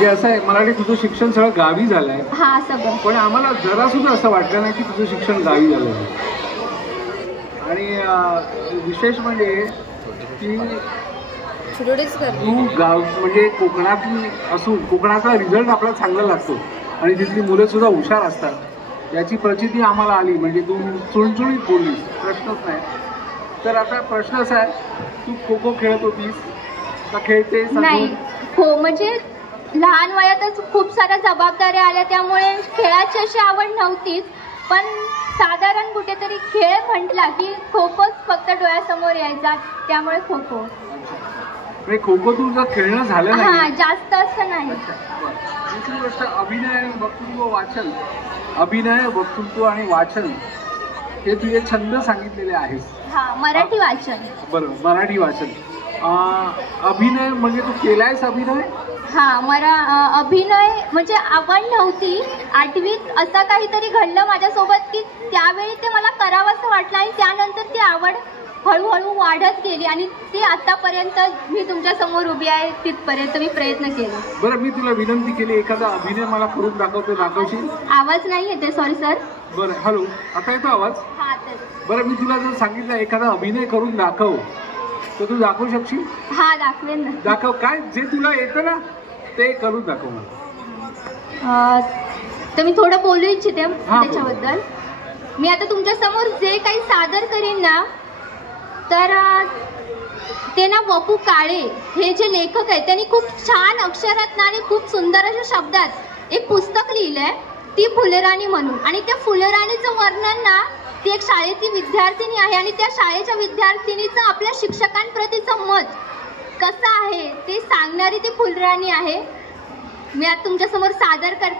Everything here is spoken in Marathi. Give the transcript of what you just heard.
म्हणजे असं आहे, मला वाटतं तुझं शिक्षण सगळं गावी झालंय. हा सगळं. पण आम्हाला जरा सुद्धा असं वाटलं नाही की तुझं शिक्षण गावी झालं आहे. आणि विशेष म्हणजे की तू गाव म्हणजे कोकणातली असून कोकणाचा रिझल्ट आपल्याला चांगला लागतो आणि तिथली मुलं सुद्धा हुशार असतात याची प्रचिती आम्हाला आली. म्हणजे तू चुणचुणीत बोललीस, प्रश्नच नाही. तर आता प्रश्न असा आहे, तू खो खो खेळत होतीस का खेळतेस? नाही, हो म्हणजे लहान वयातच खूप साऱ्या जबाबदाऱ्या आल्या त्यामुळे खेळाची अशी आवड नव्हतीच. पण साधारण कुठेतरी खेळ म्हटला की खो खोच फक्त डोळ्यासमोर यायचा, त्यामुळे खो खो. खो खो तुझं खेळणं झालं नाही? हा, जास्त असं नाही. दुसरी गोष्ट, अभिनय आणि वक्तृत्व वाचन. अभिनय, वक्तृत्व आणि वाचन हे तुझे छंद सांगितलेले आहेस. हा, मराठी वाचन. बरोबर, मराठी वाचन. अभिनय म्हणजे तू केलायस अभिनय? हा, मला अभिनय म्हणजे आवड नव्हती. 8वीत असं काहीतरी घडलं माझ्यासोबत की त्यावेळी ते मला करावंसं वाटलं आणि त्यानंतर ती आवड हळूहळू वाढत गेली आणि ती आतापर्यंत मी तुमच्या समोर उभी आहे तिथपर्यंत मी प्रयत्न केले. बरं, मी तुला विनंती केली, एखादा अभिनय मला करून दाखवशील? आवाज नाही येते, सॉरी सर. बरं, हॅलो, आता येतो आवाज? हा. बरं, मी तुला जर सांगितलं एखादा अभिनय करून दाखव तर तू दाखवू शकशील? हा, दाखवेन ना. दाखव, काय जे तुला येतं ना ते करून दाखव मला. तर मी थोडं बोलू इच्छिते त्याच्याबद्दल. मी आता तुमच्या समोर जे काही सादर करीन ना, तर ते ना वपू काळे हे जे लेखक आहेत त्यांनी खूप छान अक्षरात ना आणि खूप सुंदर अशा शब्दात एक पुस्तक लिहिलंय, ती फुलराणी म्हणून. आणि त्या फुलराणीचं वर्णन ना, ती एक शाळेची विद्यार्थिनी आहे आणि त्या शाळेच्या विद्यार्थिनीचं आपल्या शिक्षकांप्रतीचं मत कसं आहे ते सांगणारी ती फुलराणी आहे. मी आज तुमच्यासमोर सादर करते.